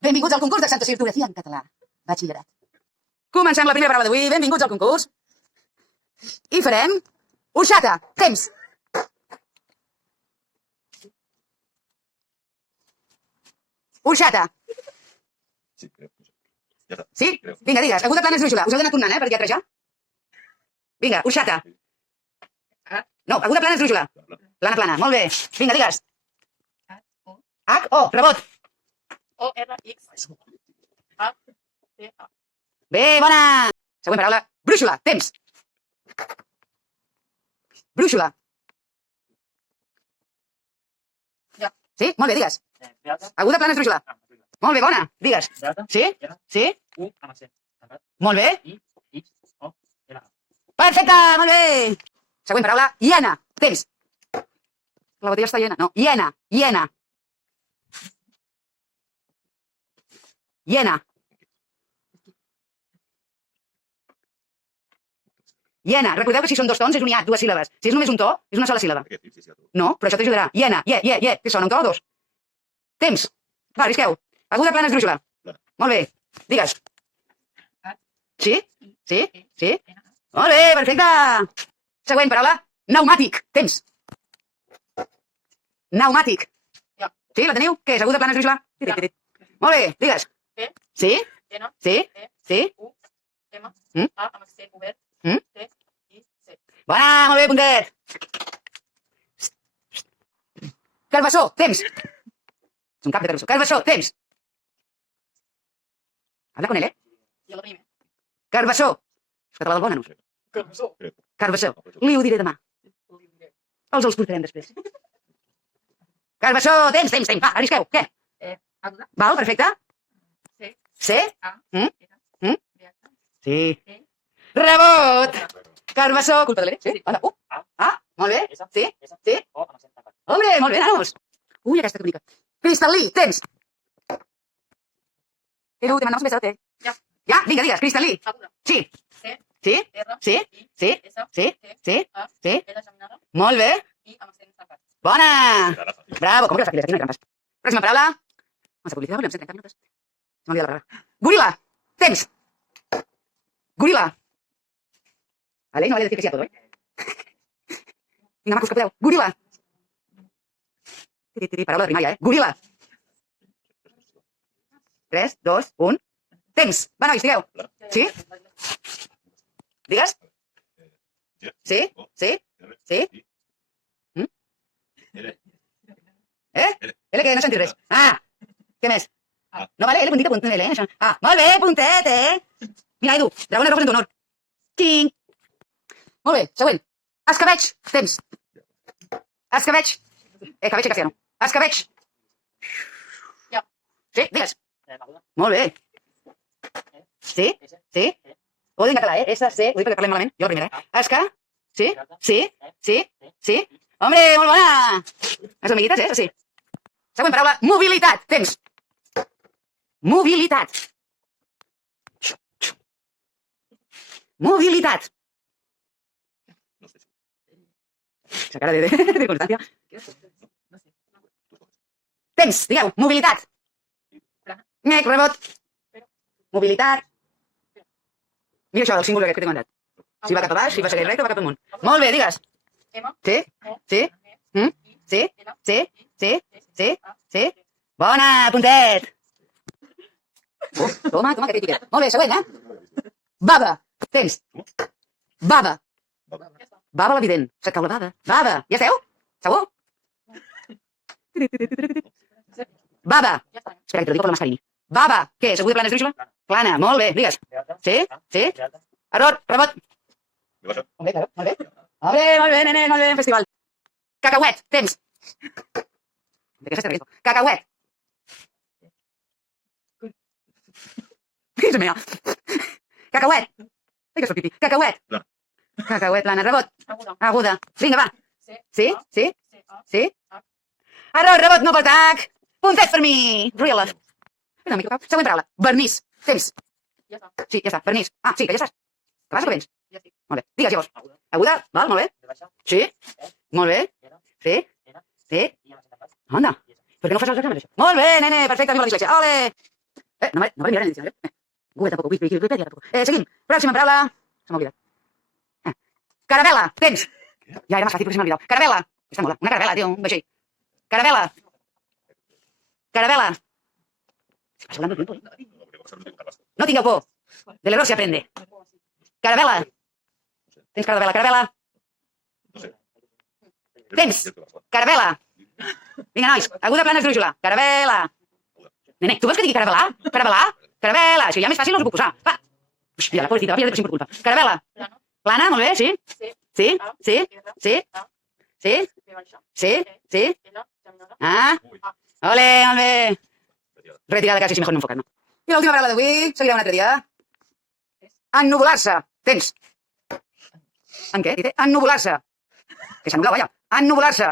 Benvinguts al concurs d'accentuació i ortografia en català. Batxillerat. Comencem la primera paraula d'avui. Benvinguts al concurs. I farem... Orxata. Temps. Orxata. Sí? Vinga, digues. Aguda plana esdrúixola. Us heu d'anar tornant, per lletrejar. Vinga, orxata. No, aguda plana esdrúixola. Plana, plana. Molt bé. Vinga, digues. H-O. Rebot. O-R-X-A-T-A. Bé, bona. Següent paraula. Brúixola. Temps. Brúixola. Sí? Molt bé, digues. Aguda plana esdrúixola. Molt bé, bona. Digues. Sí? Sí? Molt bé. Perfecte, molt bé. Següent paraula. Hiena. Temps. La botella està llena. No, hiena. Hiena. Hiena. Hiena. Recordeu que si són dos tons és un hiat, dues síl·labes. Si és només un to, és una sola síl·laba. No, però això t'ajudarà. Hiena. Què sona, un to o dos? Temps. Va, arrisqueu. Aguda plana esdrúixola. Molt bé. Digues. Sí? Sí? Sí? Molt bé, perfecte. Següent paraula. Pneumàtic. Temps. Pneumàtic. Sí, la teniu? Què és? Aguda plana esdrúixola? Molt bé, digues. Sí? Sí? Sí? Bona, molt bé, puntet. Carbassó, temps. És un cap de carbassó. Carbassó, temps. Habla con él, Carbassó. És català del Bònanus. Carbassó. Li ho diré demà. Els portarem després. Carbassó, temps. Va, arrisqueu. Què? Val, perfecte. Sí? Sí. Rebot. Carbassó. Culpa de l'Ere. Sí. Molt bé. Sí? Sí? Hombre, molt bé, nanos. Ui, aquesta que bonica. Cristal·lí, temps. Edu, te mandamos un besote. Ja, vinga, digues, cristal·lí. Sí. Sí? Sí? Sí? Sí? Sí? Sí? Molt bé. Bona. Bravo, com que fàcil, aquí no hi ha trampes. Pròxima paraula. Vamos a publicitat, volem ser 30 minuts. Se m'ha olvidat la paraula. Gorila. Temps. Gorila. Vale, no vale decir que sí a todo, ¿eh? Vinga, macos, que podeu. Gorila. Paraula de primària, Gorila. 3, 2, 1. Temps. Va, nois, digueu. Sí? Digues. Sí? Sí? Sí? L què? No he sentit res. Què més? No, vale, L puntita, L, això. Molt bé, puntet, Mira, Edu, dragona roja en tu honor. Ting. Molt bé, següent. Escabeig. Temps. Escabeig. Cabeig i castellano. Escabeig. Sí, digues. Molt bé. Sí? Sí? Ho dic en català, S-C, ho dic perquè parlem malament. Jo la primera, Esca? Sí? Sí? Sí? Sí? Hombre, molt bona! Les amiguites, sí? Següent paraula, mobilitat. Temps. Mobilitat. Mobilitat. Esa cara de constancia. Temps, digueu, mobilitat. Rebot. Mobilitat. Mira això, el símbol aquest que t'he mandat. Si va cap a baix, si va seguir recte o va cap amunt. Molt bé, digues. Sí? Sí? Sí? Sí? Sí? Sí? Sí? Bona, puntet. Toma, que riquiquet. Molt bé, següent, Baba. Temps. Baba. Baba l'evident. Se't cau la baba. Baba. Ja esteu? Segur? Baba. Espera, que te lo digo por la mascarilla. Baba. Què és? Aguda plana esdrúixola? Plana. Molt bé. Digues. Sí? Sí? Error. Rebot. Molt bé, molt bé. Molt bé, nene. Molt bé. Festival. Cacauet. Temps. ¿De qué es este riesgo? Cacauet. Se mea. Cacauet. Ai, que sóc pipí. Cacauet. Cacauet, plana. Rebot. Aguda. Vinga, va. Sí? Sí? Sí? Error. Rebot. No pel tac. Puntet per mi. Real. Següent paraula. Vernís. Temps. Sí, ja està. Vernís. Sí, que ja estàs. Que vas o que vens? Molt bé. Digues, llavors. Aguda. Val, molt bé. Sí. Molt bé. Sí. Sí. Anda, per què no fas els exàmens, això? Molt bé, nene, perfecte, viva la dislexia. Ole! No vale mirar en el diccionari. Google tampoc, Wikipedia tampoc. Seguim. Pròxima paraula. Se m'ha oblidat. Caravela, tens. Ja era més fàcil, però se m'ha oblidat. Caravela. Està mola. Una caravela, tio, un vaixell. Caravela. Caravela. Se pasa hablando tiempo, ¿eh? No tingueu por. De l'error se aprende. Caravela. Tens caravela, caravela. Tens. Caravela. Vinga, nois, aguda plana esdrújula. Caravela. Nene, tu vols que digui caravela? Caravela? Caravela. És que ja més fàcil no us ho puc posar. Va. Mira, la pobrecita, va pillar depressió per culpa. Caravela. Plano. Plana, molt bé, sí. C. Sí, A. sí, R. sí, A. sí, B baixa. sí, sí. L. Geminada. Ah, ole, molt bé. Retirada quasi, si mejor no enfocar, no? I l'última paraula d'avui, seguirà un altre dia. Ennubular-se. Tens. En què? Dice, ennubular-se. Que s'anul·la, vaja. Ennubular-se.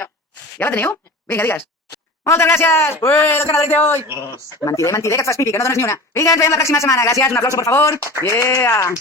Ja. Ja la teniu? Vinga, digues. Moltes gràcies. Ué, del canal de hoy. Mentider, que et fas pipi, que no dones ni una. Vinga, ens veiem la pròxima setmana. Gràcies, un aplauso, por favor. Yeah.